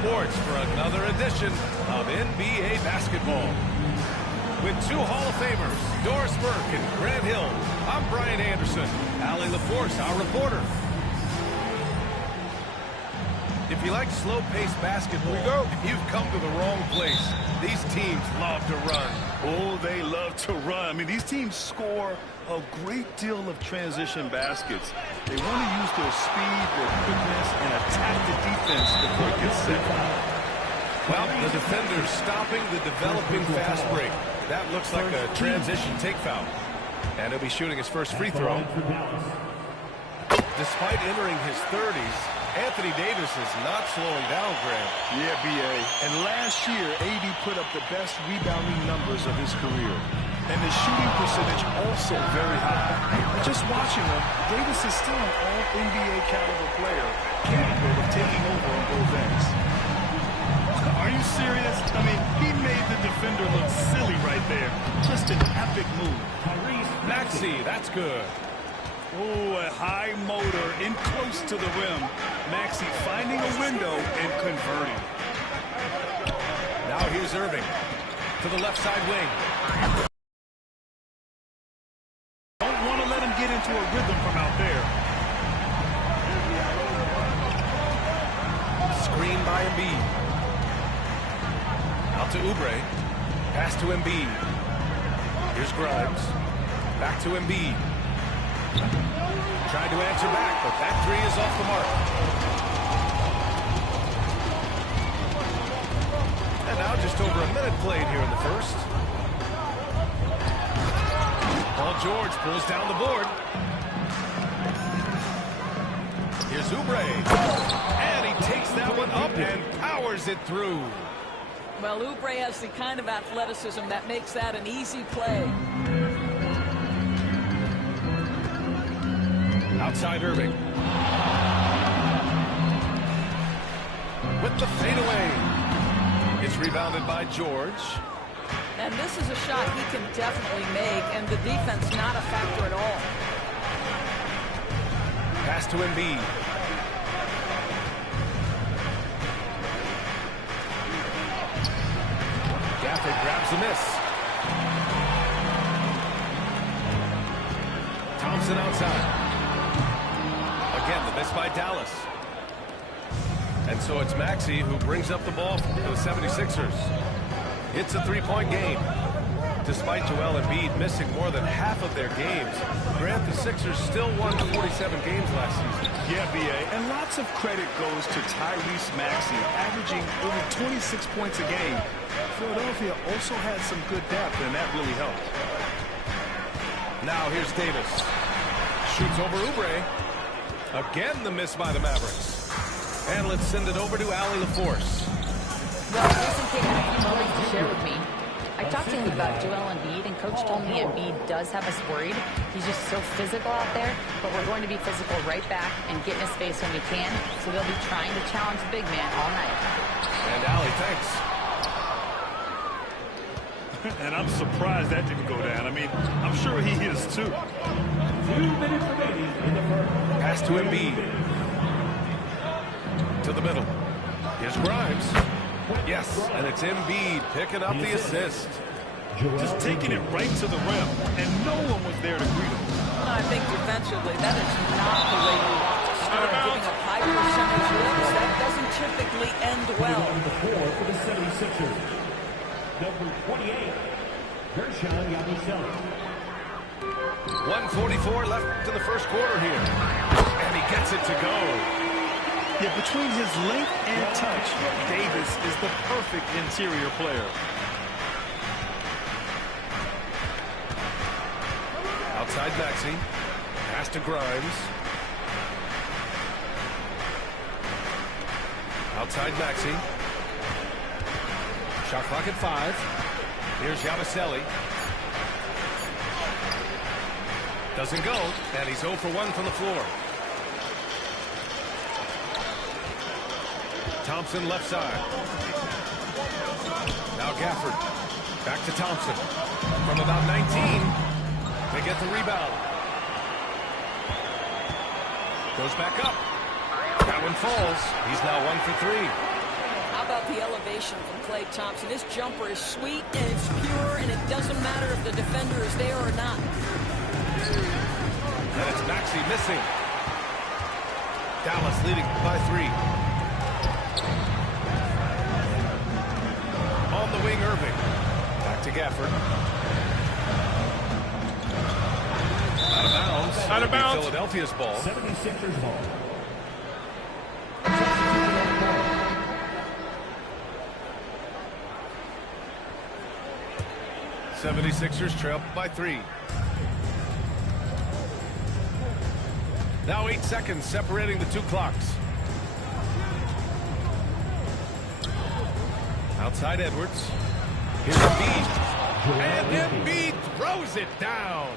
Sports for another edition of NBA basketball. With two Hall of Famers, Doris Burke and Grant Hill, I'm Brian Anderson. Allie LaForce, our reporter. If you like slow-paced basketball, you've come to the wrong place. These teams love to run. Oh, they love to run. I mean, these teams score a great deal of transition baskets. They want to use their speed, their quickness, and attack the defense before it gets set. Well, the defender's stopping the developing fast break. That looks like a transition take foul. And he'll be shooting his first free throw. Despite entering his 30s, Anthony Davis is not slowing down, Grant. Yeah, B.A. And last year, A.D. put up the best rebounding numbers of his career. And the shooting percentage also very high. And just watching him, Davis is still an all-NBA caliber player, capable of taking over on both ends. Are you serious? I mean, he made the defender look silly right there. Just an epic move. Maxey, that's good. Oh, a high motor in close to the rim. Maxey finding a window and converting. Now here's Irving to the left side wing. Don't want to let him get into a rhythm from out there. Screen by Embiid. Out to Oubre. Pass to Embiid. Here's Grimes. Back to Embiid. Tried to answer back, but that three is off the mark. And now just over a minute played here in the first. Paul George pulls down the board. Here's Oubre. And he takes that one up and powers it through. Well, Oubre has the kind of athleticism that makes that an easy play. Outside Irving. With the fadeaway. It's rebounded by George. And this is a shot he can definitely make, and the defense not a factor at all. Pass to Embiid. Gafford grabs the miss. Thompson outside. Again, the miss by Dallas. And so it's Maxey who brings up the ball for the 76ers. It's a three-point game. Despite Joel Embiid missing more than half of their games, Grant, the Sixers still won 47 games last season. Yeah, B.A. And lots of credit goes to Tyrese Maxey, averaging over 26 points a game. Philadelphia also had some good depth, and that really helped. Now here's Davis. Shoots over Oubre. Again, the miss by the Mavericks. And let's send it over to Allie LaForce. Well, Jason taking a few moments to share with me. I talked to him about Joel Embiid, and Coach told me Embiid does have us worried. He's just so physical out there, but we're going to be physical right back and get in his face when we can, so they'll be trying to challenge the big man all night. And Allie, thanks. And I'm surprised that didn't go down. I mean, I'm sure he is too. 2 minutes remaining in the first. Pass to Embiid. To the middle. Here's Grimes. Yes, and it's Embiid picking up the assist. Just taking it right to the rim, and no one was there to greet him. I think defensively, that is not the way you want to start. Giving up high percentage wins, that doesn't typically end well. Number 4 for the 76ers. Number 28, Gershon Yabusele. 1:44 left in the first quarter here. And he gets it to go. Yeah, between his length and touch, Davis is the perfect interior player. Outside Maxey. Pass to Grimes. Outside Maxey. Shot clock at 5. Here's Yabusele. Doesn't go, and he's 0 for 1 from the floor. Thompson left side. Now Gafford. Back to Thompson. From about 19, they get the rebound. Goes back up. That one falls. He's now 1 for 3. the elevation from Klay Thompson. His jumper is sweet and it's pure, and it doesn't matter if the defender is there or not. And it's Maxey missing. Dallas leading by 3. On the wing, Irving. Back to Gafford. Out of bounds. Out of bounds. Philadelphia's ball. 76ers ball. 76ers trail by 3. Now 8 seconds separating the 2 clocks. Outside Edwards. Here's Embiid. And Embiid throws it down.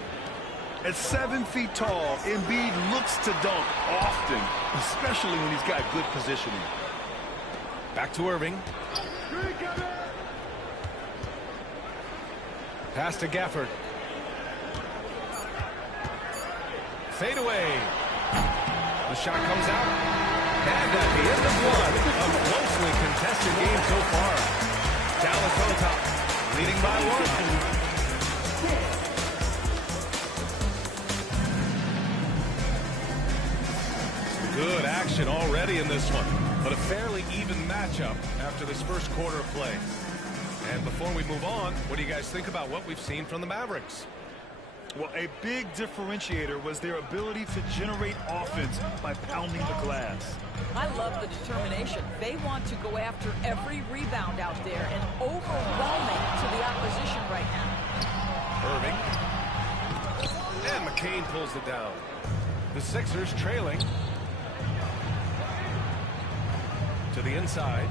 At 7 feet tall, Embiid looks to dunk often, especially when he's got good positioning. Back to Irving. Pass to Gafford. Fade away. The shot comes out. And at the end of one, a closely contested game so far. Dallas on top, leading by 1. Good action already in this one, but a fairly even matchup after this first quarter of play. And before we move on, what do you guys think about what we've seen from the Mavericks? Well, a big differentiator was their ability to generate offense by pounding the glass. I love the determination. They want to go after every rebound out there and overwhelming to the opposition right now. Irving. And McCain pulls it down. The Sixers trailing. To the inside.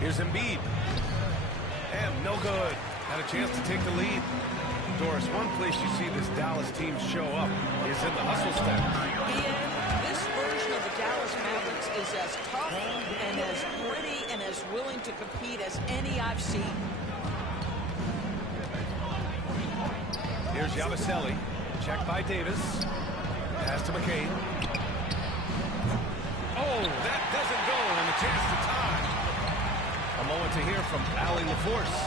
Here's Embiid. And no good. Had a chance to take the lead. Doris, one place you see this Dallas team show up is in the hustle step. Ian, this version of the Dallas Mavericks is as tough and as gritty and as willing to compete as any I've seen. Here's Yabusele. Checked by Davis. Pass to McCain. Oh, that doesn't go, and a chance to tie. A moment to hear from Allie LaForce.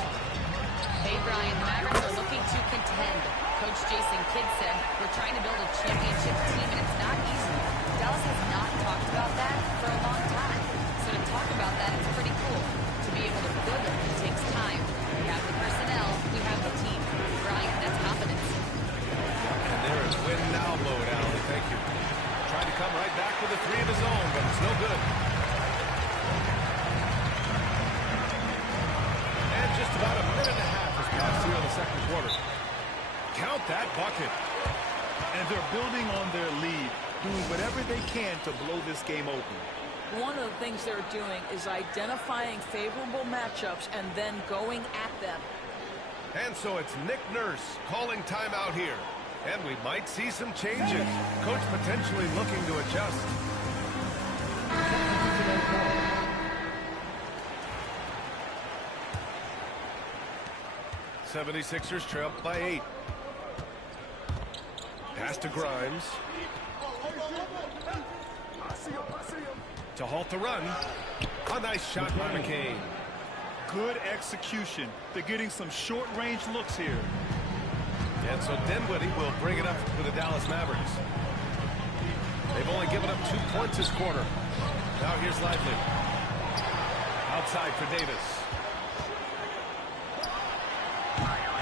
Hey, Brian, the Mavericks are looking to contend. Coach Jason Kidd said, we're trying to build a championship team, and it's not easy. Dallas has not talked about that for a long time. So to talk about that, it's pretty cool. To be able to build it, it takes time. We have the personnel, we have the team. Brian, that's confidence. And there is win now mode, Allie. Thank you. Trying to come right back with a 3 of his own, but it's no good. And just about a minute and a half has passed here in the second quarter. Count that bucket. And they're building on their lead, doing whatever they can to blow this game open. One of the things they're doing is identifying favorable matchups and then going at them. And so it's Nick Nurse calling timeout here. And we might see some changes. Coach potentially looking to adjust. '76ers trail by 8. Pass to Grimes. To halt the run. A nice shot by McCain. Good execution. They're getting some short-range looks here. And so Dinwiddie will bring it up for the Dallas Mavericks. They've only given up 2 points this quarter. Now here's Lively. Outside for Davis.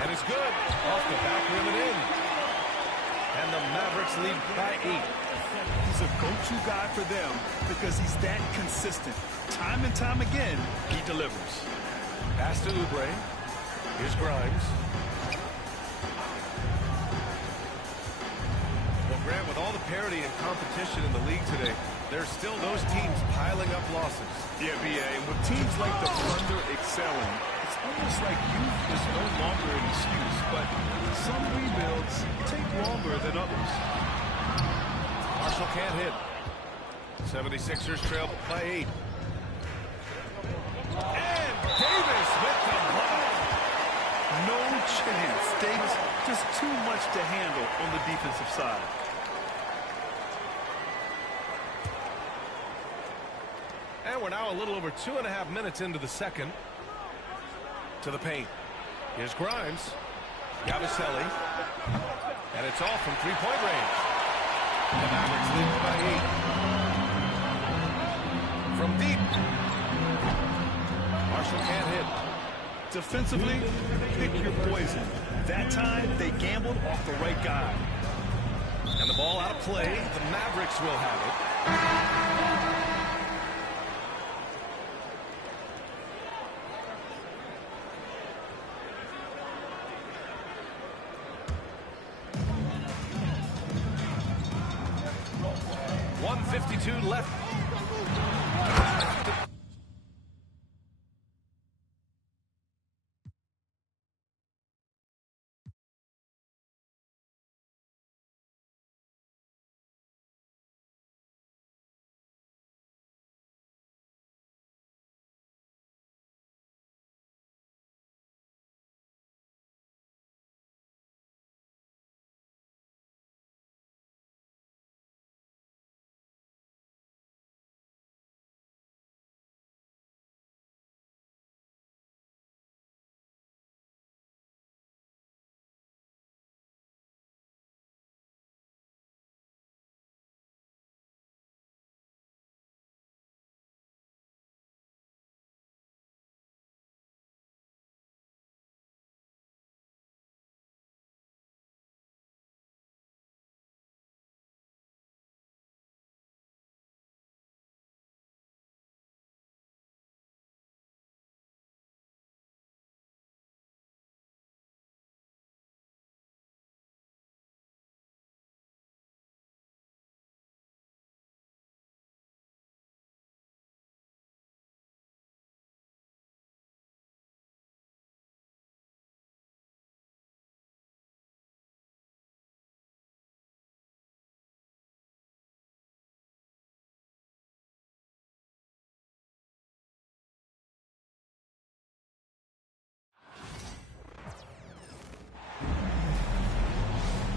And it's good. Off the back rim and in. And the Mavericks lead by 8. He's a go-to guy for them because he's that consistent. Time and time again, he delivers. Pass to Oubre. Here's Grimes. Well, Grant, with all the parity and competition in the league today, there's still those teams piling up losses. Yeah, B.A., and with teams like the Thunder excelling, it's almost like youth is no longer an excuse, but some rebuilds take longer than others. Marshall can't hit. 76ers trail by 8. And Davis with the block. No chance. Davis just too much to handle on the defensive side. And we're now now a little over 2.5 minutes into the second. To the paint. Here's Grimes. Yabusele. And it's off from three-point range. The Mavericks lead by 8. From deep. Marshall can't hit. Defensively, pick your poison. That time, they gambled off the right guy. And the ball out of play. The Mavericks will have it. .152 left.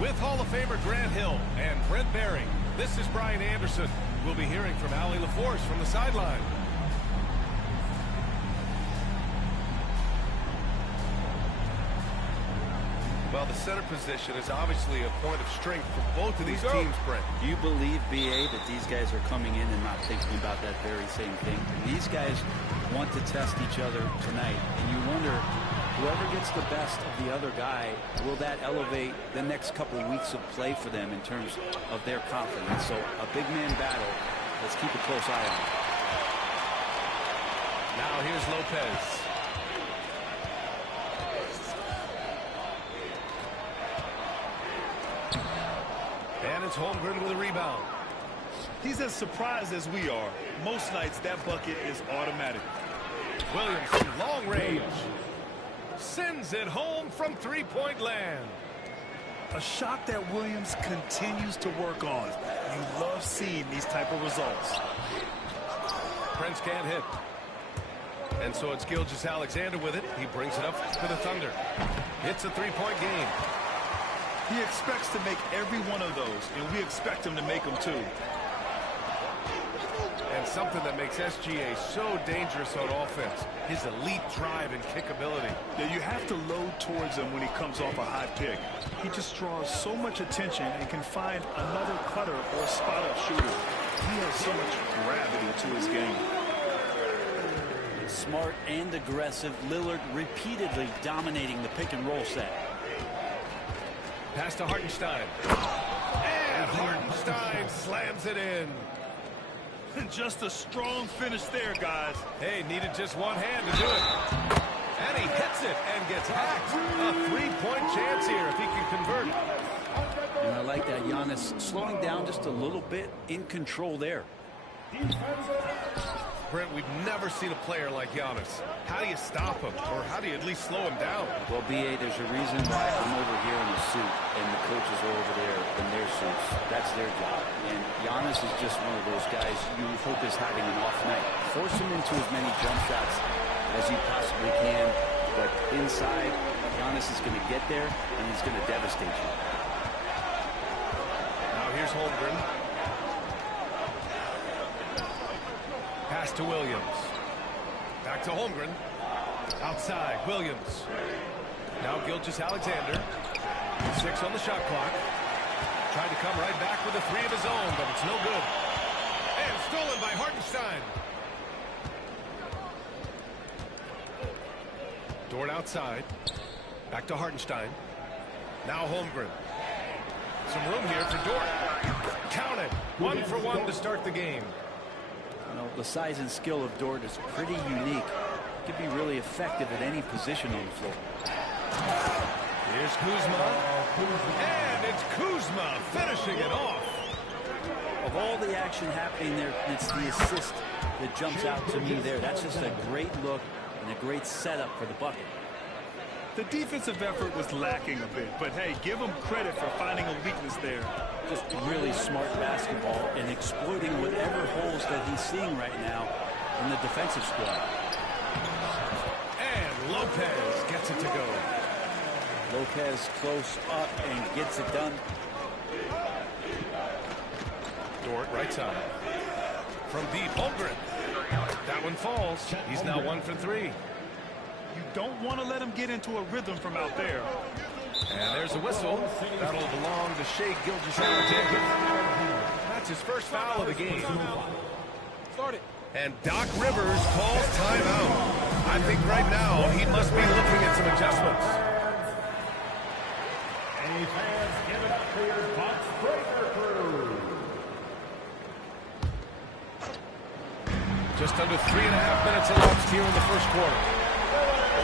With Hall of Famer Grant Hill and Brent Barry, this is Brian Anderson. We'll be hearing from Allie LaForce from the sideline. Well, the center position is obviously a point of strength for both of these teams, Brent. Do you believe, B.A., that these guys are coming in and not thinking about that very same thing? These guys want to test each other tonight, and you wonder, whoever gets the best of the other guy, will that elevate the next couple of weeks of play for them in terms of their confidence? So a big man battle. Let's keep a close eye on it. Now here's Lopez. And it's Holmgren with a rebound. He's as surprised as we are. Most nights, that bucket is automatic. Williams from long range. Sends it home from three-point land. A shot that Williams continues to work on. You love seeing these type of results. Prince can't hit. And so it's Gilgeous-Alexander with it. He brings it up for the Thunder. It's a three-point game. He expects to make every one of those, and we expect him to make them too. And something that makes SGA so dangerous on offense, his elite drive and kick ability. Yeah, you have to load towards him when he comes off a high pick. He just draws so much attention and can find another cutter or spot-up shooter. He has so much gravity to his game. Smart and aggressive. Lillard repeatedly dominating the pick-and-roll set. Pass to Hartenstein. And Hartenstein slams it in. Just a strong finish there, guys. Hey, needed just one hand to do it. And he hits it and gets hacked. A three-point chance here if he can convert. And I like that. Giannis slowing down just a little bit, in control there. Brent, we've never seen a player like Giannis. How do you stop him? Or how do you at least slow him down? Well, B.A., there's a reason why I'm over here in a suit and the coaches are over there in their suits. That's their job. And Giannis is just one of those guys you hope is having an off night. Force him into as many jump shots as you possibly can. But inside, Giannis is going to get there and he's going to devastate you. Now here's Holmgren. Pass Pass to Williams. Back to Holmgren. Outside, Williams. Now Gilgeous-Alexander. 6 on the shot clock. Tried to come right back with a 3 of his own, but it's no good. And stolen by Hartenstein. Dort outside. Back to Hartenstein. Now Holmgren. Some room here for Dort. Count it. 1 for 1 to start the game. You know, the size and skill of Dort is pretty unique. He can be really effective at any position on the floor. Here's Kuzma. And it's Kuzma finishing it off. Of all the action happening there, it's the assist that jumps out to me there. That's just a great look and a great setup for the bucket. The defensive effort was lacking a bit, but hey, give him credit for finding a weakness there. Just really smart basketball and exploiting whatever holes that he's seeing right now in the defensive squad. And Lopez gets it to go. Lopez close up and gets it done. Dort right side. From deep, Holmgren. That one falls. He's now 1 for 3. You don't want to let him get into a rhythm from out there. And there's a whistle. That'll belong to Shai Gilgeous-Alexander. That's his first foul of the game. And Doc Rivers calls timeout. I think right now he must be looking at some adjustments. Any fans, give it up for your Bucks Breaker crew. Just under 3.5 minutes elapsed here in the first quarter.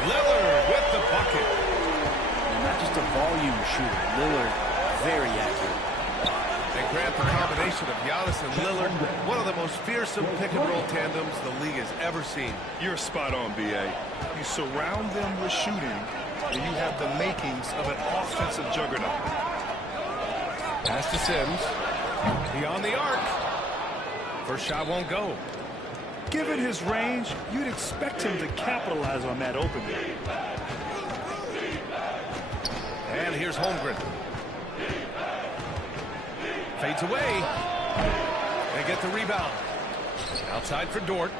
Lillard with the bucket. And not just a volume shooter. Lillard, very accurate. And Grant, the combination of Giannis and Lillard, one of the most fearsome pick-and-roll tandems the league has ever seen. You're spot on, B.A. You surround them with shooting, and you have the makings of an offensive juggernaut. Pass to Sims. Beyond the arc. First shot won't go. Given his range, you'd expect him to capitalize on that opening. And here's Holmgren. Fades away. They get the rebound. Outside for Dort.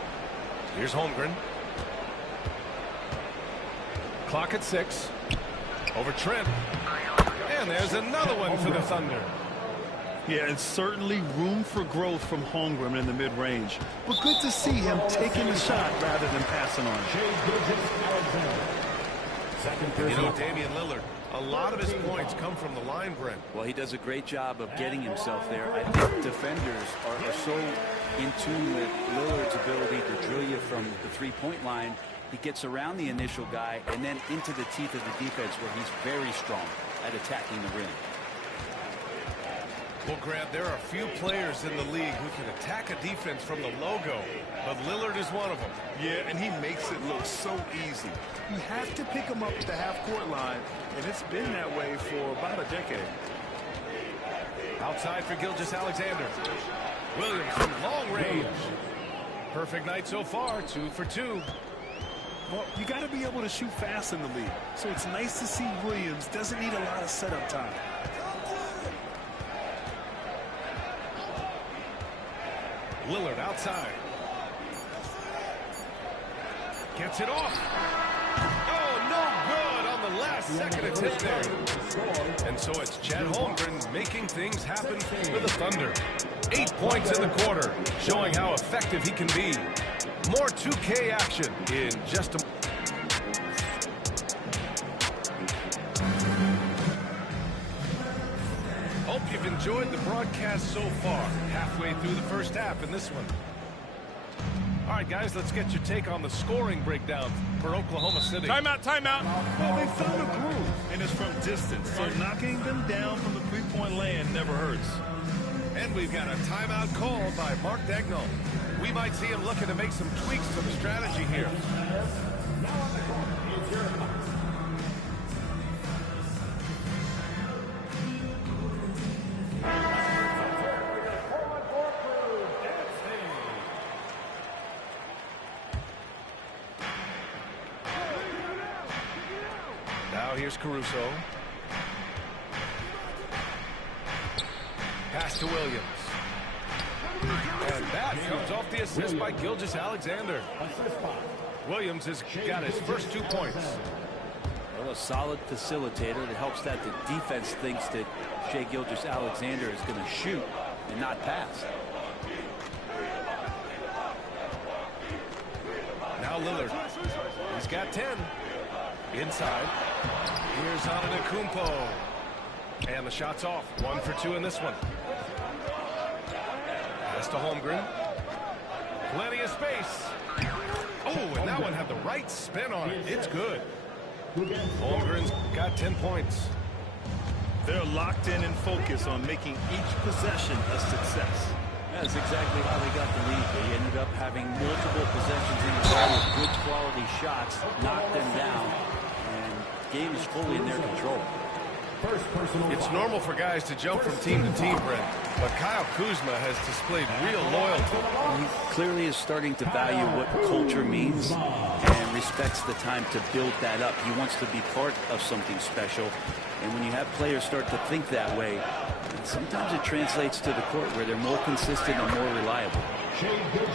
Here's Holmgren. Clock at 6. Over Trent. And there's another one for the Thunder. Yeah, and certainly room for growth from Holmgren in the mid-range. But good to see him taking the shot rather than passing on. You know, Damian Lillard, a lot of his points come from the line, Brent. Well, he does a great job of getting himself there. I think defenders are so in tune with Lillard's ability to drill you from the three-point line. He gets around the initial guy and then into the teeth of the defense where he's very strong at attacking the rim. Well, Grant, there are few players in the league who can attack a defense from the logo, but Lillard is one of them. Yeah, and he makes it look so easy. You have to pick him up at the half-court line, and it's been that way for about a decade. Outside for Gilgeous-Alexander. Williams from long range. Perfect night so far, 2 for 2. Well, you got to be able to shoot fast in the league, so it's nice to see Williams doesn't need a lot of setup time. Lillard outside. Gets it off. Oh, no good on the last second attempt there. And so it's Chet Holmgren making things happen for the Thunder. 8 points in the quarter, showing how effective he can be. More 2K action in just a... Hope you've enjoyed the broadcast so far. Halfway through the first half in this one. All right, guys, let's get your take on the scoring breakdown for Oklahoma City. Timeout, timeout. Well, they found a groove, and it's from distance, so knocking them down from the three-point land never hurts. And we've got a timeout called by Mark Daigneault. We might see him looking to make some tweaks to the strategy here. Now here's Caruso. Pass to Williams. And that comes off the assist by Gilgeous-Alexander. Williams has got his first 2 points. Well, a solid facilitator that helps that the defense thinks that Shai Gilgeous-Alexander is going to shoot and not pass. Now Lillard. He's got 10. Inside. Here's Antetokounmpo. And the shot's off. 1 for 2 in this one. Pass to Holmgren. Plenty of space. Oh, and that one had the right spin on it. It's good. Holmgren's got 10 points. They're locked in and focused on making each possession a success. That's exactly how they got the lead. They ended up having multiple possessions in the row with good quality shots, knocked them down, and the game is fully in their control. It's normal for guys to jump from team to team, Brent, but Kyle Kuzma has displayed real loyalty. He clearly is starting to value what culture means and respects the time to build that up. He wants to be part of something special, and when you have players start to think that way, sometimes it translates to the court where they're more consistent and more reliable.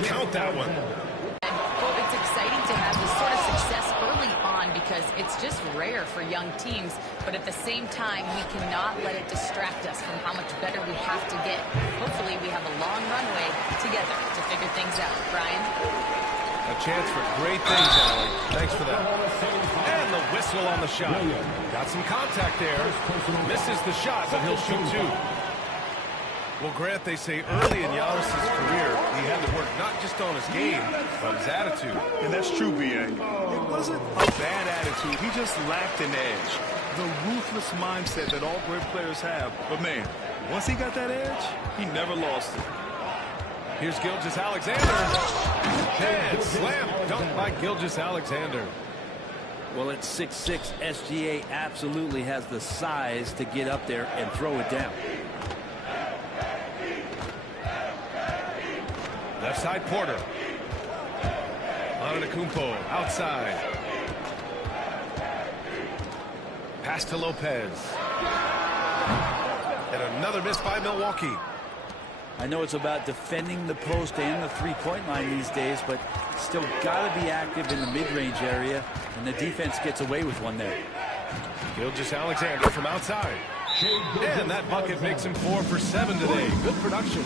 Count that one. Well, it's exciting to have this sort of success early on because it's just rare for young teams, but at the same time, we cannot let it distract us from how much better we have to get. Hopefully, we have a long runway together to figure things out. Brian? A chance for great things, Allie. Thanks for that. And the whistle on the shot. Got some contact there. Misses the shot, but he'll shoot 2. Well, Grant, they say early in Giannis' career, he had to work not just on his game, but his attitude. And that's true, B.A. It wasn't a bad attitude. He just lacked an edge. The ruthless mindset that all great players have. But, man, once he got that edge, he never lost it. Here's Gilgeous-Alexander. And slam dunk by Gilgeous-Alexander. Well, at 6'6", SGA absolutely has the size to get up there and throw it down. Left side, Porter. Antetokounmpo outside. Pass to Lopez. And another miss by Milwaukee. I know it's about defending the post and the three-point line these days, but still got to be active in the mid-range area, and the defense gets away with one there. Gilgeous-Alexander from outside. And that bucket makes him 4 for 7 today. Good production.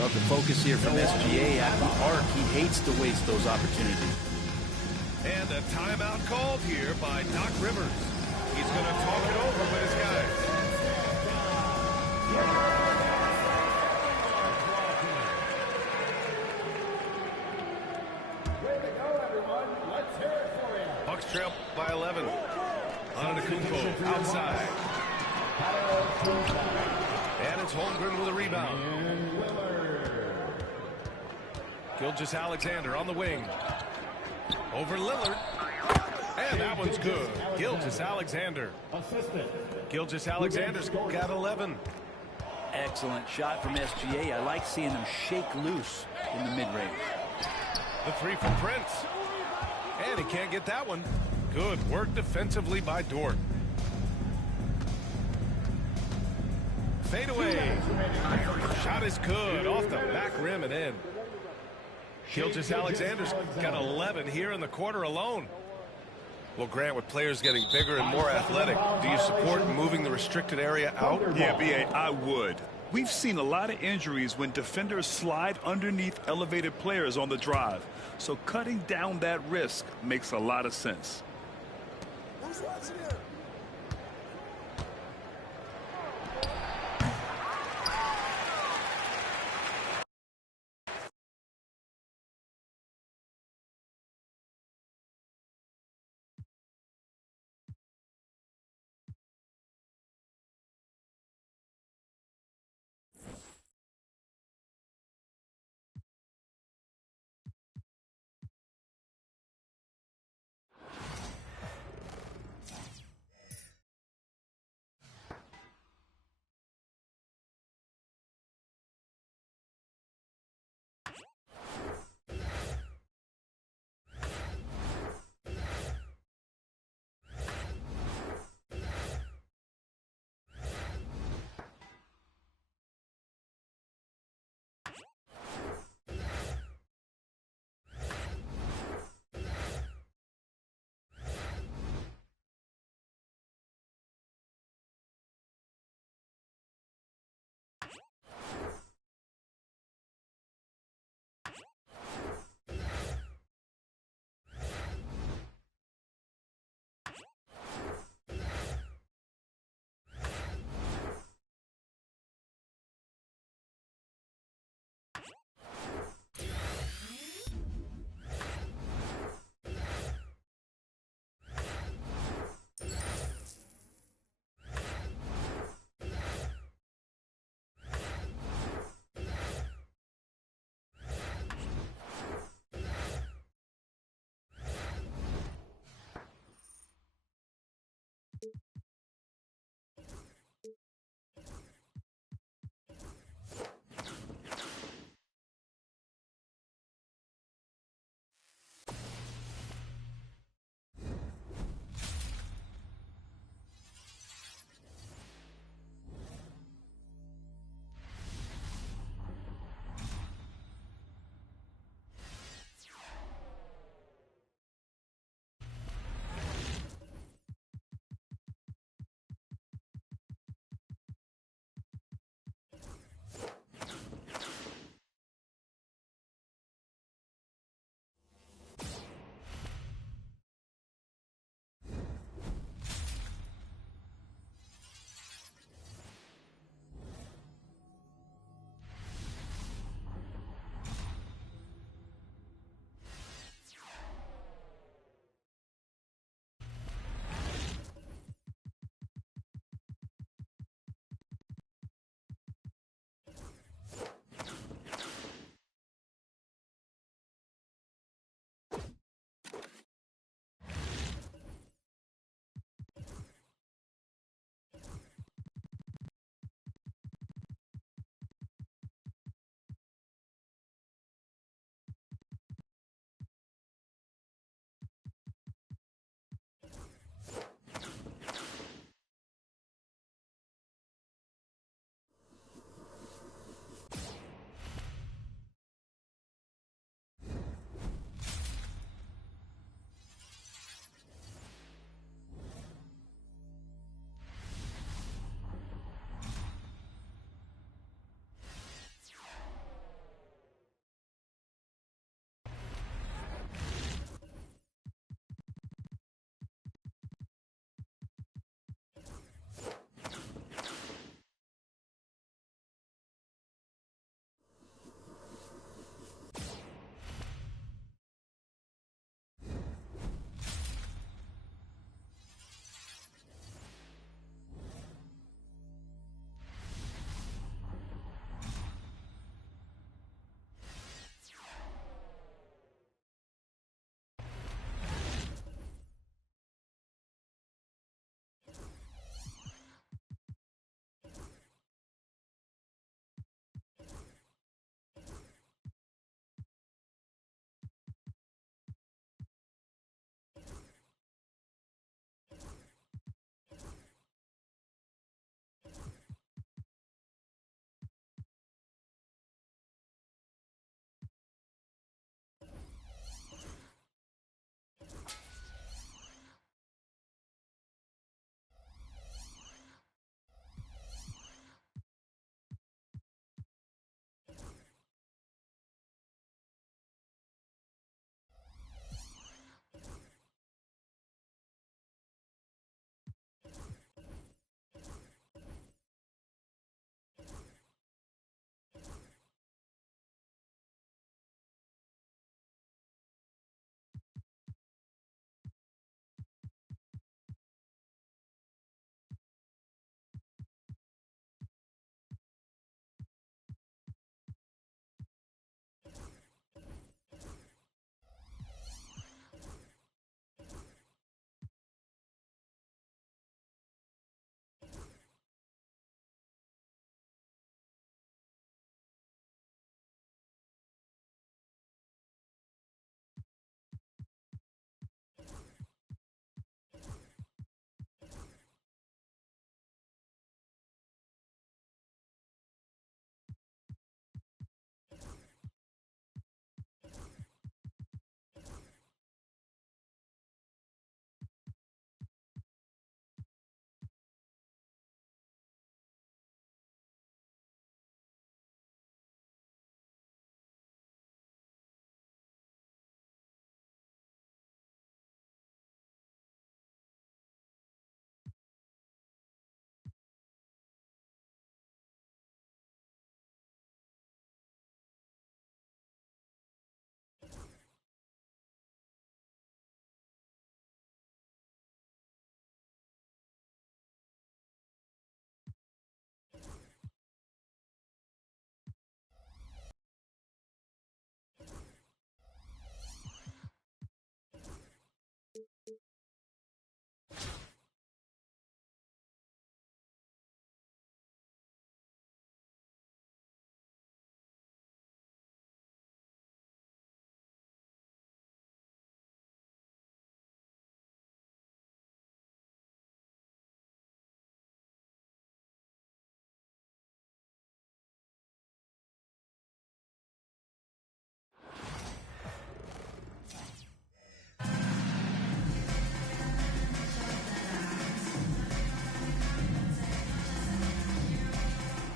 Love the focus here from SGA at the arc. He hates to waste those opportunities. And a timeout called here by Doc Rivers. He's going to talk it over with his guys. Bucks trail by 11. Antetokounmpo outside. And it's Holmgren with a rebound. Gilgeous-Alexander on the wing. Over Lillard. And that one's good. Gilgeous-Alexander. Gilgeous-Alexander's got 11. Excellent shot from SGA. I like seeing him shake loose in the mid-range. The 3 from Prince. And he can't get that one. Good work defensively by Dort. Fade away. Shot is good. Off the back rim and in. Gilgeous-Alexander's got 11 here in the quarter alone. Well, Grant, with players getting bigger and more athletic, do you support moving the restricted area out? Yeah, B.A., I would. We've seen a lot of injuries when defenders slide underneath elevated players on the drive. So cutting down that risk makes a lot of sense.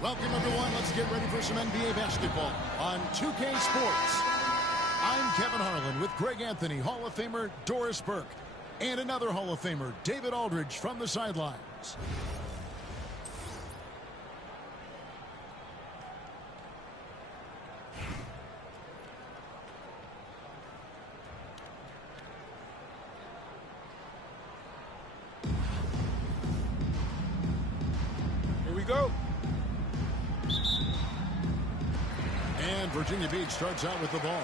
Welcome, everyone. Let's get ready for some NBA basketball on 2K Sports. I'm Kevin Harlan with Greg Anthony, Hall of Famer Doris Burke, and another Hall of Famer, David Aldridge, from the sidelines. Here we go. And Virginia Beach starts out with the ball.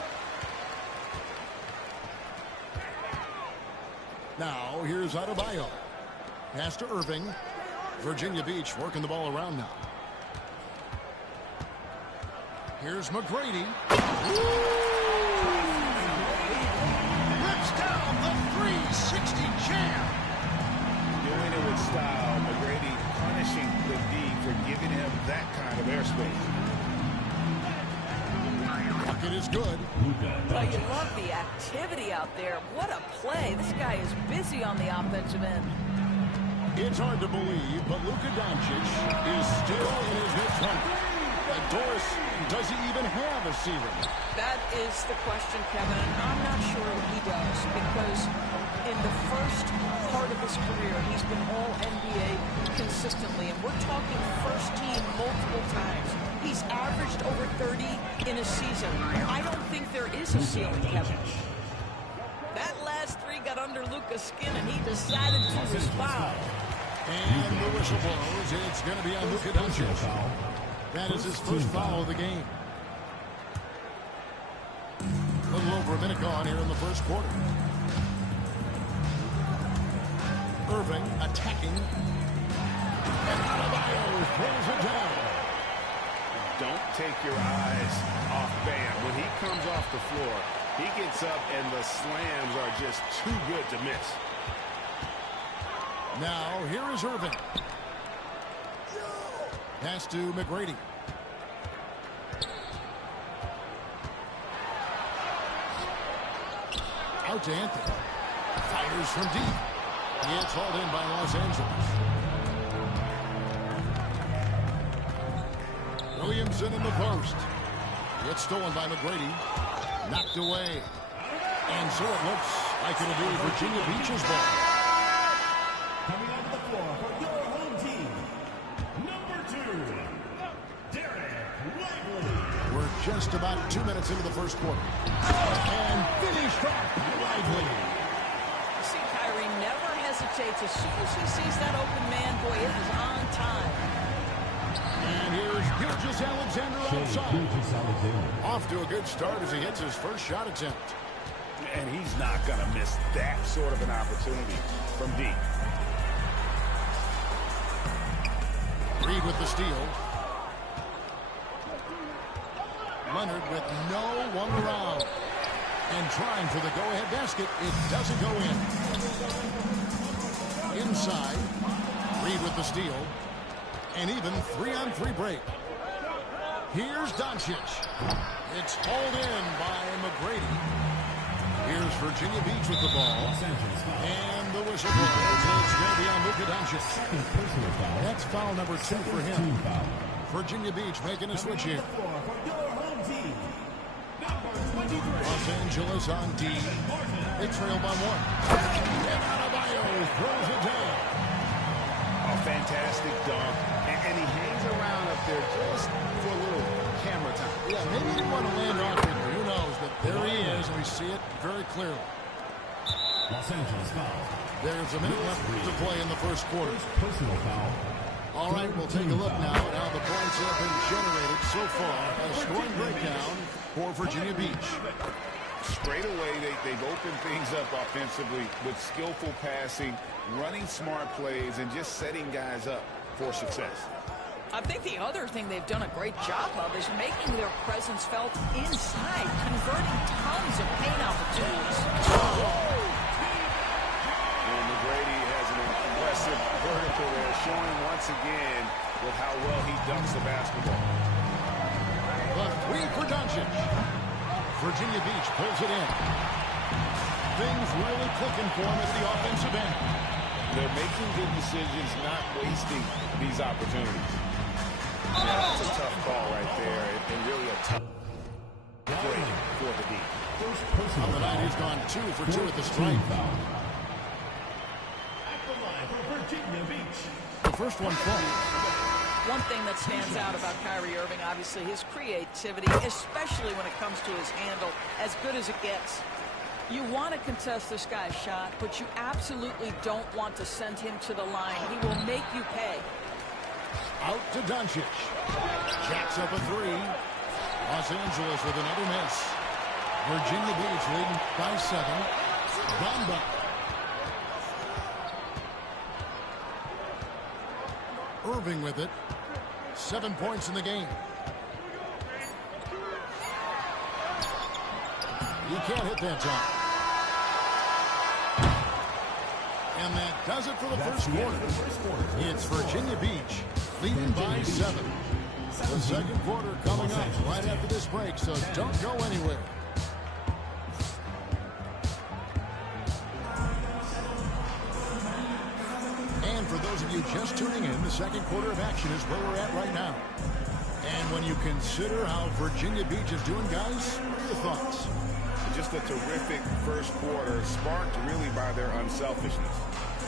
Now, here's Adebayo. Pass to Irving. Virginia Beach working the ball around now. Here's McGrady. Rips down the 360 jam. Doing it with style. McGrady punishing the D for giving him that kind of airspace. Bucket is good. Well, you love the activity out there. What a play. This guy is busy on the offensive end. It's hard to believe, but Luka Doncic is still in his mid-20s. And Doris, does he even have a ceiling? That is the question, Kevin, and I'm not sure he does, because in the first part of his career, he's been All-NBA consistently, and we're talking first team multiple times. He's averaged over 30 in a season. I don't think there is a ceiling, Kevin. That last three got under Luka's skin, and he decided to respond. And the whistle blows. It's going to be on Luka Doncic. That is his first foul of the game. A little over a minute gone here in the first quarter. Irving attacking. And Adebayo throws it down. Don't take your eyes off Bam. When he comes off the floor, he gets up and the slams are just too good to miss. Now, here is Irving. Pass to McGrady. Out to Anthony. Fires from deep. It's hauled in by Los Angeles. Williamson in the post. It's stolen by McGrady. Knocked away. And so it looks like it'll be Virginia Beach's ball. Coming onto the floor for your home team, number 2, Derek Lively. We're just about 2 minutes into the first quarter. And finished off by Lively. You see, Kyrie never hesitates. As soon as he sees that open man, boy, it is on time. And here's Gilgeous-Alexander outside. Off to a good start as he hits his first shot attempt. And he's not going to miss that sort of an opportunity from deep. Reed with the steal. Leonard with no one around. And trying for the go-ahead basket. It doesn't go in. Inside. Reed with the steal. And even 3-on-3 break. Here's Doncic. It's hauled in by McGrady. Here's Virginia Beach with the ball. And the whistle blows. It's going to be on Luka Doncic. That's foul number 2 for him. Virginia Beach making a switch here. Los Angeles on D. They trail by 1. And Adebayo throws it down. A fantastic dunk. And he hangs around up there just for a little camera time. Yeah, maybe he didn't want to land off it, but who knows? But there he is, and we see it very clearly. Los Angeles foul. There's a minute left to play in the first quarter. Personal foul. All right, we'll take a look now at how the points have been generated so far. A scoring breakdown for Virginia Beach. Straight away, they've opened things up offensively with skillful passing, running smart plays, and just setting guys up for success. I think the other thing they've done a great job of is making their presence felt inside, converting tons of paint opportunities. And McGrady has an impressive vertical there, showing once again with how well he dunks the basketball. The 3 for Doncic. Virginia Beach pulls it in. Things really clicking for him at the offensive end. They're making good decisions, not wasting these opportunities. Yeah, that's a tough call right there, and really a tough break for the D. On the night, he's gone 2 for 2 at the stripe. At the line for Virginia Beach. The first one falls. One thing that stands out about Kyrie Irving, obviously, his creativity, especially when it comes to his handle, as good as it gets. You want to contest this guy's shot, but you absolutely don't want to send him to the line. He will make you pay. Out to Doncic. Jacks up a 3. Los Angeles with another miss. Virginia Beach leading by 7. Bamba. Irving with it. 7 points in the game. You can't hit that time. And that does it for the first quarter. It's Virginia Beach leading by 7. The second quarter coming up right after this break, so don't go anywhere. And for those of you just tuning in, the second quarter of action is where we're at right now. And when you consider how Virginia Beach is doing, guys, what are your thoughts? Just a terrific first quarter, sparked really by their unselfishness.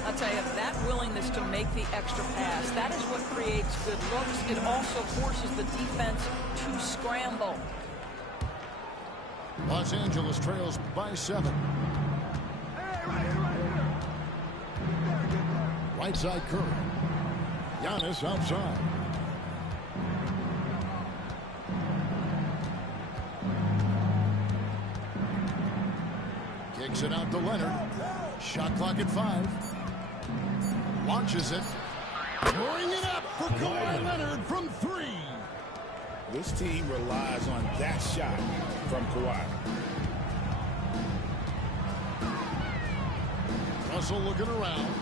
I'll tell you, that willingness to make the extra pass, that is what creates good looks. It also forces the defense to scramble. Los Angeles trails by 7. Right side Curry. Giannis outside. Kicks it out to Leonard. Shot clock at 5. Launches it. Bring it up for Kawhi Leonard from 3. This team relies on that shot from Kawhi. Russell looking around.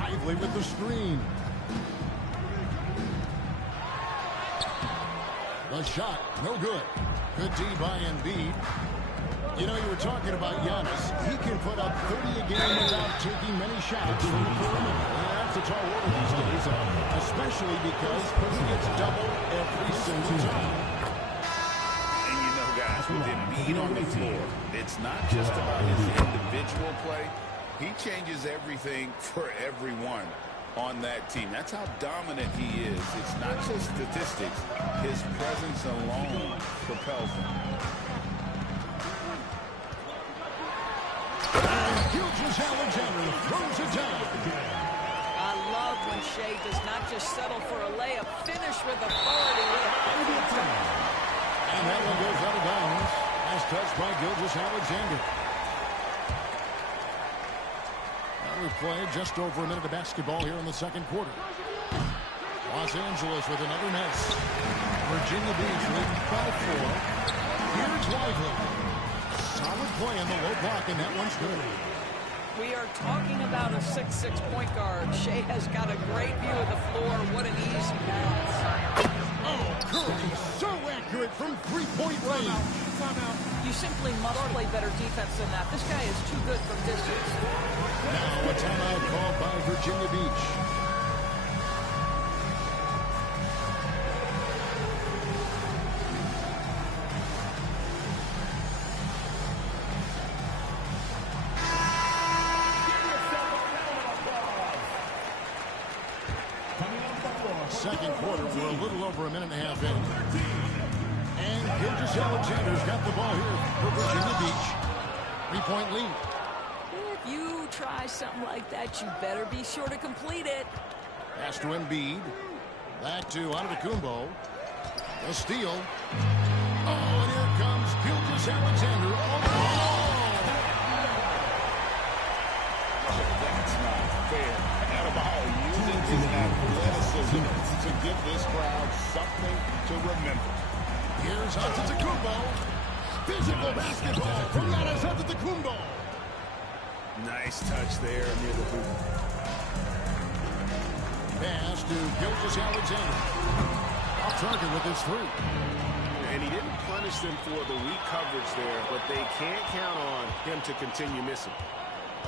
Lively with the screen. The shot, no good. Good D by Embiid. You know, you were talking about Giannis. He can put up 30 a game without taking many shots from the perimeter. And that's a tall order these days, especially because he gets double every single time. And you know, guys, with Embiid on the floor, it's not just about his individual play. He changes everything for everyone on that team. That's how dominant he is. It's not just statistics. His presence alone propels him. Gilgeous-Alexander throws it down. I love when Shea does not just settle for a layup, finish with authority with a perfect shot. And that one goes out of bounds. Nice touch by Gilgeous-Alexander. We've played just over a minute of basketball here in the second quarter. Los Angeles with another miss. Virginia Beach leading by 4. Here's Lively. Solid play in the low block, and that one's good. We are talking about a 6'6" point guard. Shea has got a great view of the floor. What an easy pass. Oh, Curry, so accurate from three-point range. You simply must play better defense than that. This guy is too good from distance. Now a timeout called by Virginia Beach. Second quarter, we're a little over a minute and a half in. And Gilgeous-Alexander's got the ball here for Virginia Beach. 3-point lead. If you try something like that, you better be sure to complete it. Pass to Embiid. Back to Antetokounmpo. The steal. Oh, and here comes Gilgeous-Alexander. That's not fair. Adebayo using his athleticism to give this crowd something to remember. Here's Antetokounmpo. Physical basketball from Giannis Antetokounmpo. Nice touch there near the hoop. Pass to Gilgeous-Alexander. Off target with his 3. And he didn't punish them for the weak coverage there, but they can't count on him to continue missing.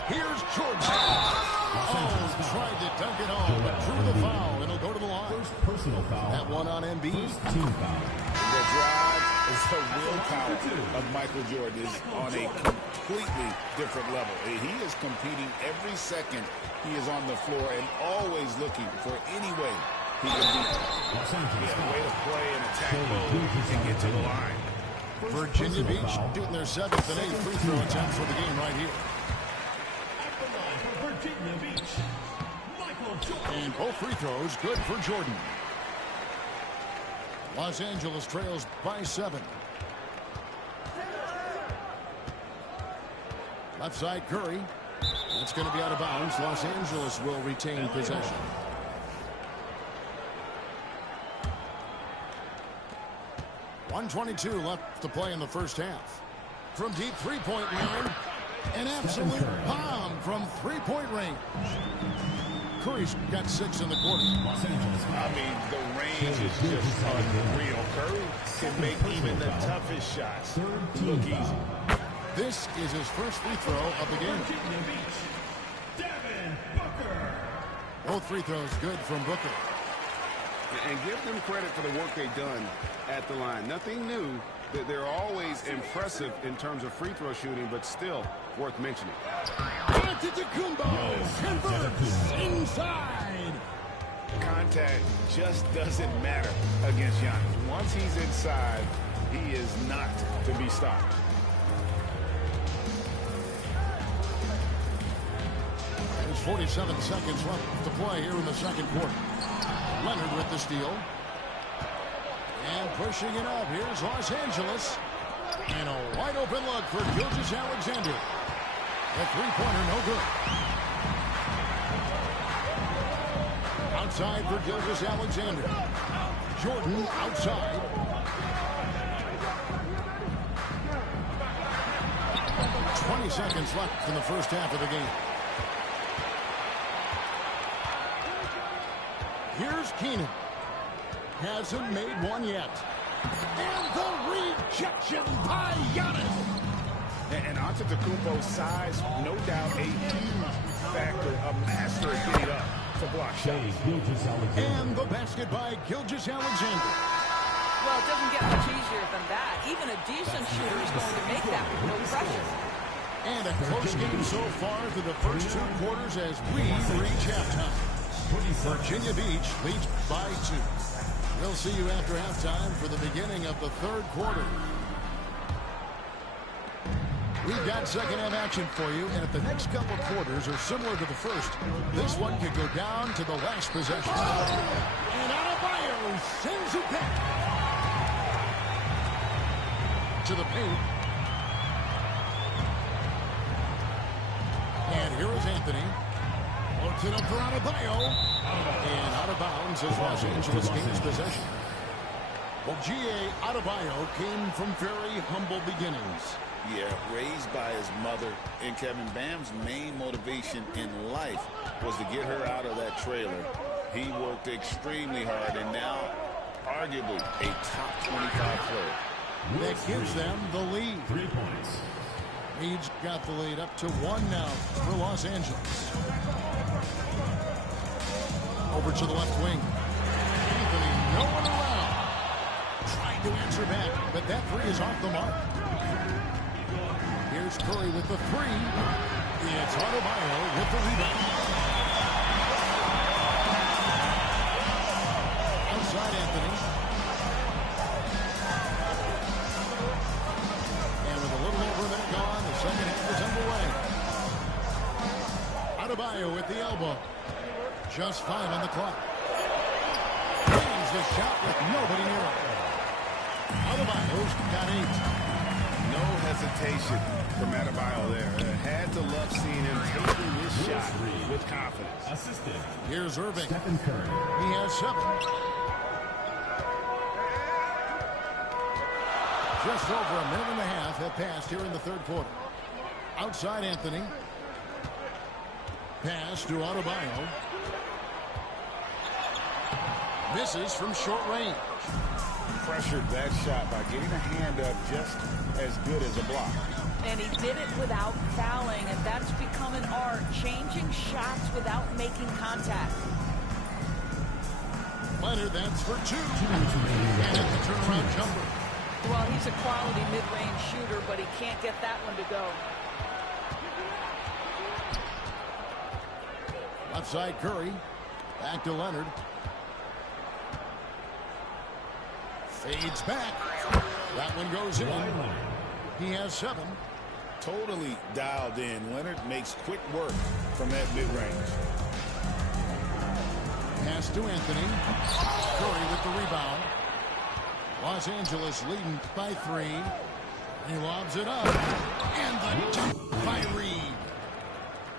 Here's George. Oh, tried to dunk it home, but drew the foul. It'll go to the line. Personal foul. That one on Embiid. Team foul. The drive is the willpower of Michael Jordan is on a completely different level. He is competing every second he is on the floor and always looking for any way he can beat. Way to play and attack mode and get to the line. Virginia Beach shooting their 7th and 8th free throw attempts for the game right here. At the line for Virginia Beach, Michael Jordan. And both free throws good for Jordan. Los Angeles trails by 7. Left side Curry. That's going to be out of bounds. Los Angeles will retain possession. .122 left to play in the first half. From deep three-point line, an absolute bomb from three-point range. Curry's got 6 in the quarter. I mean, the range is just unreal. Curry can make even the toughest shots look easy. This is his first free throw of the game. Virginia Beach, Devin Booker. Both free throws good from Booker. And give them credit for the work they've done at the line. Nothing new. They're always impressive in terms of free throw shooting, but still worth mentioning. Antetokounmpo converts inside. Contact just doesn't matter against Giannis. Once he's inside, he is not to be stopped. There's 47 seconds left to play here in the second quarter. Leonard with the steal. And pushing it up. Here's Los Angeles. And a wide open look for Gilgeous-Alexander. The three-pointer no good. Outside for Gilgeous-Alexander. Jordan outside. .20 seconds left in the first half of the game. Here's Keenan. Hasn't made one yet. And the rejection by Giannis. And Antetokounmpo's size, no doubt a huge factor, a master at getting up to block shots. And the basket by Gilgeous-Alexander. Well, it doesn't get much easier than that. Even a decent shooter is going to make that with no pressure. And a close game so far through the first 2 quarters as we reach halftime. Virginia Beach leads by 2. We'll see you after halftime for the beginning of the third quarter. We've got second half action for you, and if the next couple quarters are similar to the first, this one could go down to the last possession. And Adebayo sends it back to the paint. And here is Anthony. Floats it up for Adebayo. And out of bounds as Los Angeles gains possession. Well, G.A. Adebayo came from very humble beginnings. Yeah, raised by his mother. And Kevin, Bam's main motivation in life was to get her out of that trailer. He worked extremely hard and now arguably a top 25 player. That gives them the lead. 3 points. Reed's got the lead up to 1 now for Los Angeles. Over to the left wing. Anthony, no one around. Trying to answer back, but that 3 is off the mark. Here's Curry with the 3. It's Adebayo with the rebound. Outside Anthony. And with a little over a minute gone, the second half is underway. Adebayo with the elbow. Just 5 on the clock. Brings the shot with nobody near it. Adebayo's got 8. No hesitation from Adebayo there. Had to love seeing him taking this shot with confidence. Assisted. Here's Irving. Stephen Curry. He has 7. Just over a minute and a half have passed here in the third quarter. Outside Anthony. Pass to Adebayo. Misses from short range. Pressured that shot by getting a hand up just as good as a block. And he did it without fouling, and that's become an art. Changing shots without making contact. Leonard, that's for two. And it's a turnaround jumper. Well, he's a quality mid-range shooter, but he can't get that one to go. Left side Curry. Back to Leonard. Fades back. That one goes in. He has 7. Totally dialed in. Leonard makes quick work from that mid-range. Pass to Anthony. Curry with the rebound. Los Angeles leading by 3. He lobs it up. And the dunk by Reed.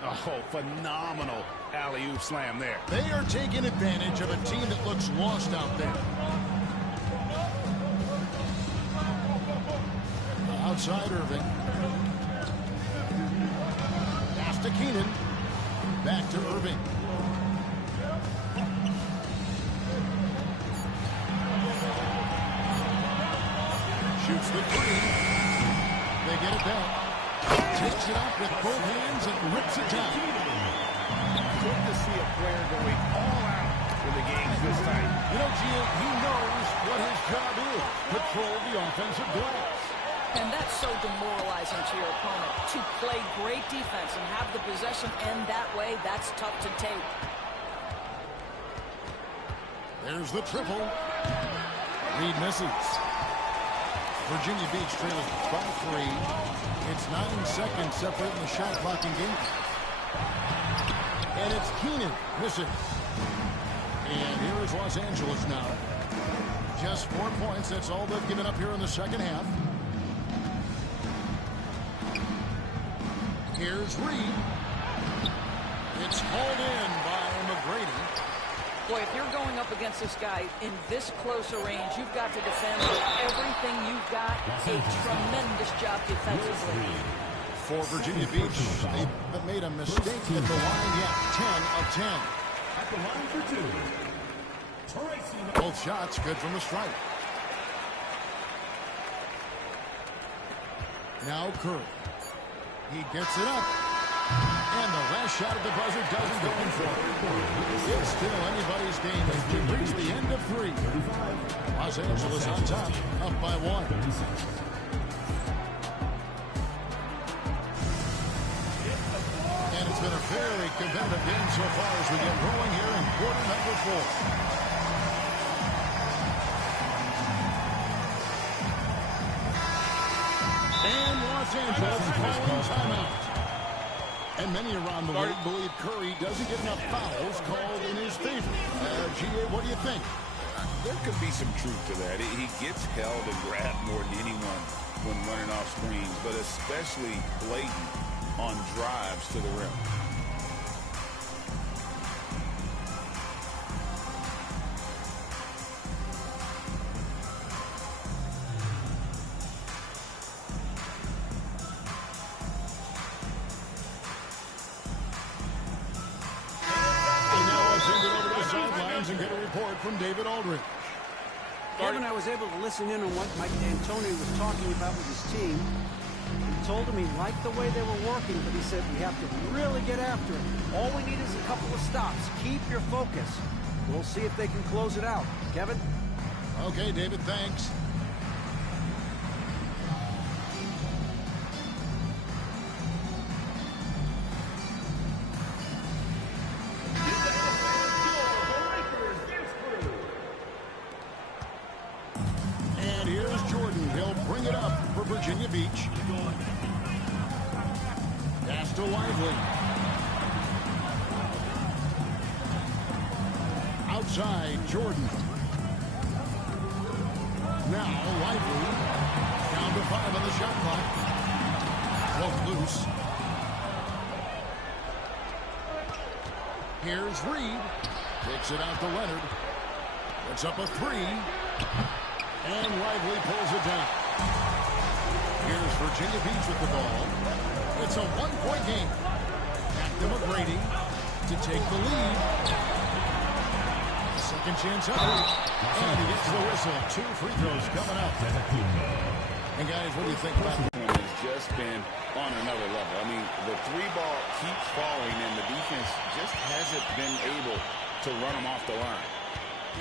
Oh, phenomenal alley-oop slam there. They are taking advantage of a team that looks lost out there. Outside Irving. Pass to Keenan. Back to Irving. Shoots the 3. They get it back. Takes it up with both hands and rips it down. Good to see a player going all out when the game's this tight. You know, Gia, he knows what his job is. Control the offensive glass. And that's so demoralizing to your opponent. To play great defense and have the possession end that way, that's tough to take. There's the triple. Reed misses. Virginia Beach trailing by 3. It's 9 seconds separating the shot clock and game. And it's Keenan missing. And here is Los Angeles now. Just 4 points. That's all they've given up here in the second half. Here's Reed. It's hauled in by McGrady. Boy, if you're going up against this guy in this close a range, you've got to defend with everything you've got. A tremendous job defensively. For Virginia Beach, they haven't made a mistake at the line yet. 10 of 10. At the line for 2. Tracy. Both shots good from the stripe. Now Curry. He gets it up. And the last shot at the buzzer doesn't go in for it. It's still anybody's game as we reach the end of 3. Los Angeles on top, up by 1. And it's been a very competitive game so far as we get rolling here in quarter number 4. And Los Angeles calling timeout. And many around the league believe Curry doesn't get enough fouls called in his favor. G.A., what do you think? There could be some truth to that. He gets held and grabbed more than anyone when running off screens, but especially blatant on drives to the rim. And get a report from David Aldridge. Kevin, I was able to listen in on what Mike D'Antoni was talking about with his team. He told him he liked the way they were working, but he said we have to really get after it. All we need is a couple of stops. Keep your focus. We'll see if they can close it out. Kevin? Okay, David, thanks. Virginia Beach. Pass to Lively. Outside, Jordan. Now, Lively. Down to 5 on the shot clock. Both loose. Here's Reed. Takes it out to Leonard. Puts up a 3. And Lively pulls it down. Here's Virginia Beach with the ball. It's a 1-point game. Back to McGrady to take the lead. Second chance up. And he gets the whistle. 2 free throws coming up. And guys, what do you think about it? Has just been on another level. I mean, the 3 ball keeps falling, and the defense just hasn't been able to run them off the line.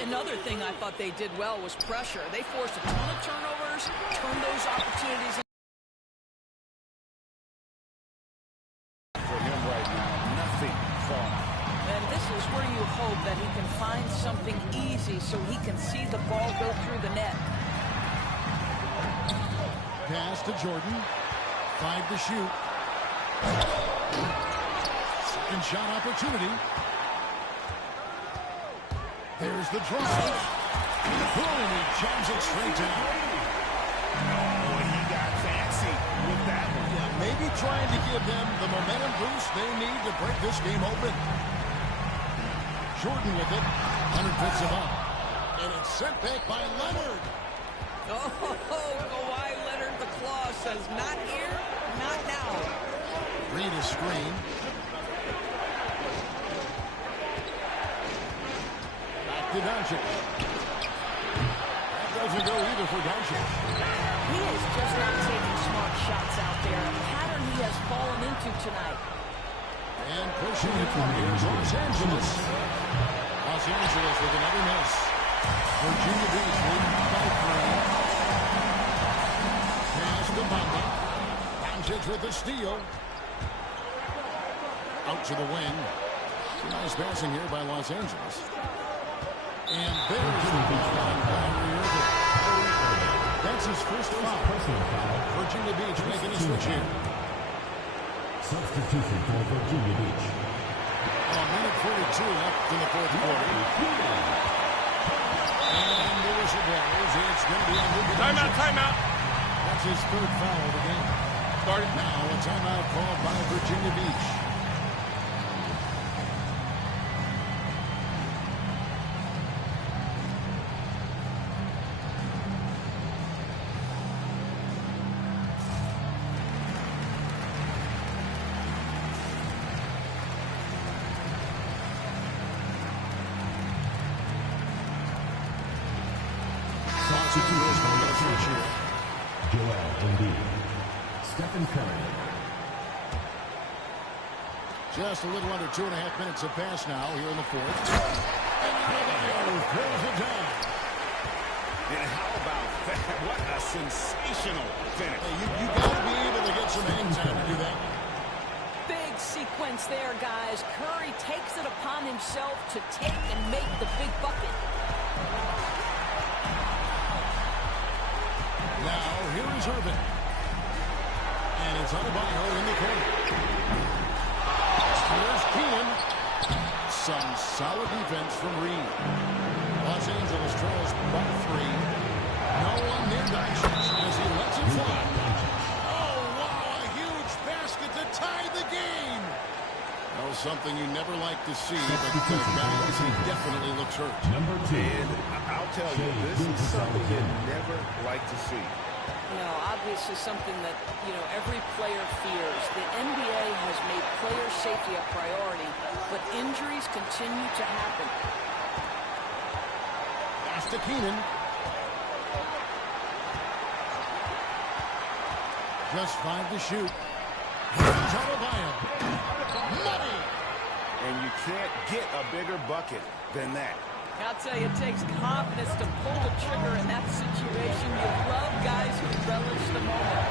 Another thing I thought they did well was pressure. They forced a ton of turnovers, turned those opportunities into for him right now, nothing falling. And this is where you hope that he can find something easy so he can see the ball go through the net. Pass to Jordan. 5 to shoot. Second shot opportunity. There's the drive. Boom, he jams it straight down. Oh, he got fancy with that one. Yeah, maybe trying to give them the momentum boost they need to break this game open. Jordan with it. Leonard picks it up. And it's sent back by Leonard. Oh, Kawhi Leonard, the claw says, not here, not now. Reed a screen. Back to Doncic. That doesn't go either for Doncic. He is just not taking smart shots out there, a pattern he has fallen into tonight. And pushing it from here's Los Angeles. Los Angeles with another miss. Virginia Beach leading by 3. Pass to Bamba. Doncic with the steal. Out to the wing. Some nice passing here by Los Angeles. And there's the ball on Kyrie Irving. That's his first foul. Virginia Beach making a switch here. Substitution for Virginia Beach. A minute 42 left in the fourth quarter. And the whistle blows. It's going to be a Luka Doncic. Timeout. That's his third foul of the game. Started. Now a timeout called by Virginia Beach. Joel Embiid. Stephen Curry. Just a little under 2.5 minutes have passed now here in the fourth. And Adebayo throws it down. And how about that? What a sensational finish. Hey, you got to be able to get some hang time to do that. Big sequence there, guys. Curry takes it upon himself to take and make the big bucket. Now, here is Irving. And it's Adebayo in the corner. Here's Keelan. Some solid defense from Reed. Los Angeles trails by 3. No one near Doncic as he lets it fly. Oh, wow, a huge basket to tie the game. That was something you never like to see, but guys, he definitely looks hurt. Number 2. And I'll tell you, this is something you never like to see. Obviously something that, every player fears. The NBA has made player safety a priority, but injuries continue to happen. Pass to Keenan. Just 5 to shoot. Here's Adebayo. Money! And you can't get a bigger bucket than that. I'll tell you, it takes confidence to pull the trigger in that situation. You love guys who relish the moment.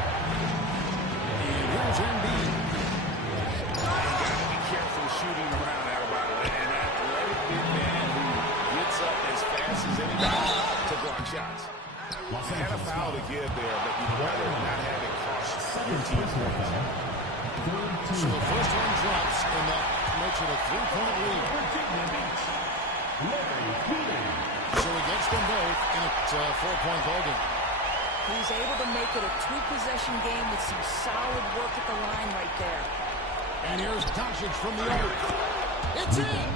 And here's Embiid. You got to be careful shooting around Adebayo. An athletic big man who gets up as fast as anybody to block shots. You had a foul to give there, but you'd rather not have it cost your team points. So the first one drops, and that makes it a 3-point lead. So he gets them both, and it's a 4-point ball game. He's able to make it a 2-possession game with some solid work at the line right there. And here's Doncic from the arc. It's in!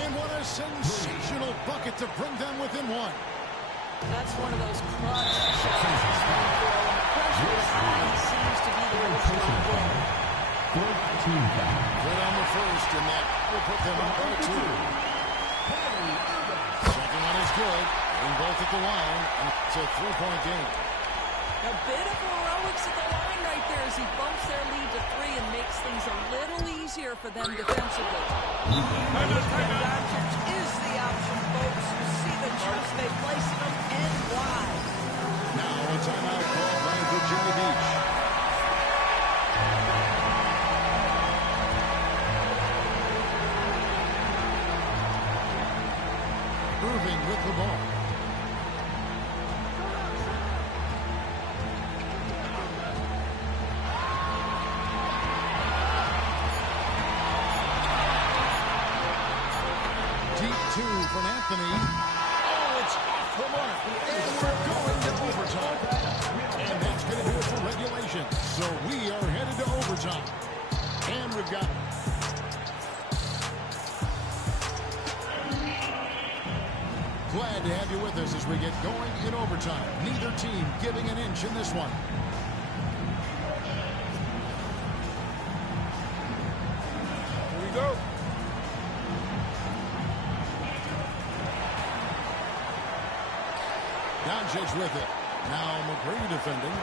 And what a sensational bucket to bring them within 1. That's one of those clutch shots. And the pressure is high. He seems to be the most important. Good on the first, and that will put them up by 2. Second one is good. And both at the line, and it's a 3-point game. A bit of a heroics at the line right there as he bumps their lead to 3 and makes things a little easier for them defensively. Luka Doncic is the option, folks. You see the trust they place in him and why. Now a timeout called by Virginia Beach. Irving with the ball. Deep 2 from Anthony. Oh, it's off the mark. And we're going to overtime. And that's going to do it for regulation. So we are headed to overtime. And we've got glad to have you with us as we get going in overtime. Neither team giving an inch in this one. Here we go. Doncic with it. Now McGrady defending.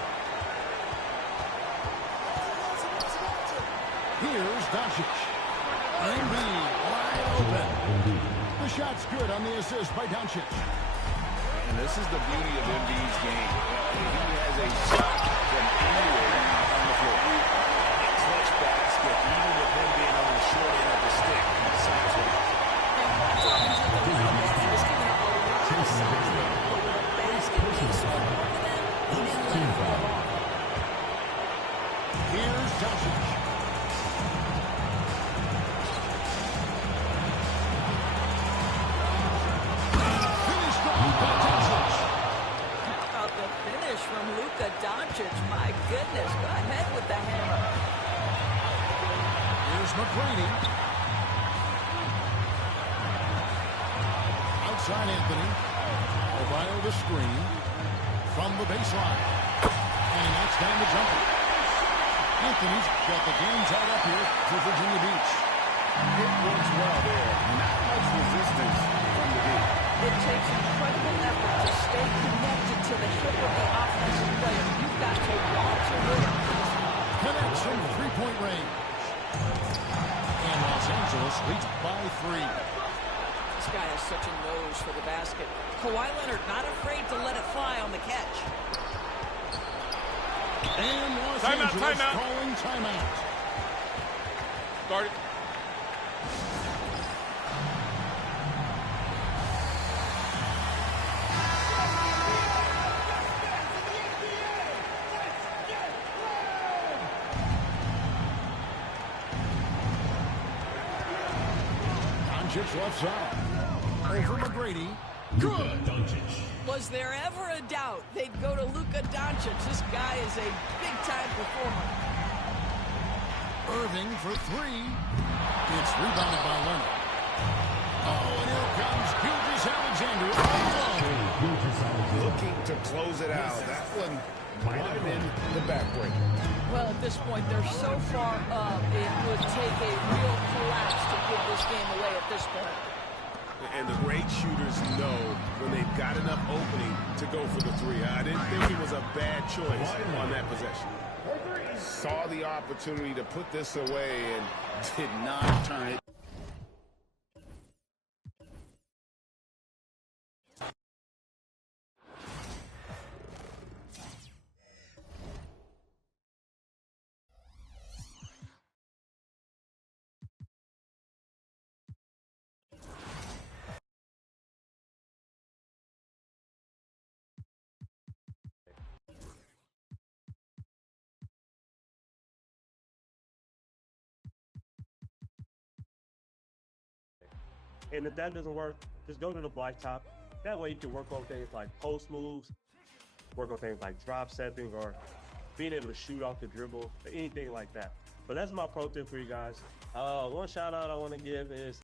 Here's Doncic. Embiid wide open. The shot's good on the assist by Doncic. And this is the beauty of Embiid's game. He has a shot from anywhere on the floor. A clutch basket, even with him being on the short end of the stick. Size one. Talking to the league, he's given up a lot of size there. But with a basket being so important to them, he didn't let it fall off. Here's Doncic. How about the finish from Luka Doncic? My goodness, go ahead with the hammer. Here's McGrady. Outside Anthony. O'Reilly the screen from the baseline. And that's down the jumper. Anthony's got the game tied up here for Virginia Beach. It works well there. Not much resistance from the deep. It takes incredible effort to stay connected to the hip of the offensive player. You've got to want to win. Connects from three-point range. And Los Angeles leads by 3. This guy has such a nose for the basket. Kawhi Leonard not afraid to let it fly on the catch. And Los Angeles calling timeout. Start it. Doncic left side. Over McGrady. Good. Was there ever a doubt they'd go to Luka Doncic? This guy is a big-time performer. Irving for 3. It's rebounded by Leonard. Oh, and here comes Gilgeous-Alexander. Looking to close it out. That one might have been the backbreaker. Well, at this point, they're so far up, it would take a real collapse to give this game away at this point. And the great shooters know when they've got enough opening to go for the 3. I didn't think it was a bad choice on that possession. Saw the opportunity to put this away and did not turn it. And if that doesn't work, just go to the blacktop. That way you can work on things like post moves, work on things like drop stepping, or being able to shoot off the dribble, or anything like that. But that's my pro tip for you guys. One shout out I want to give is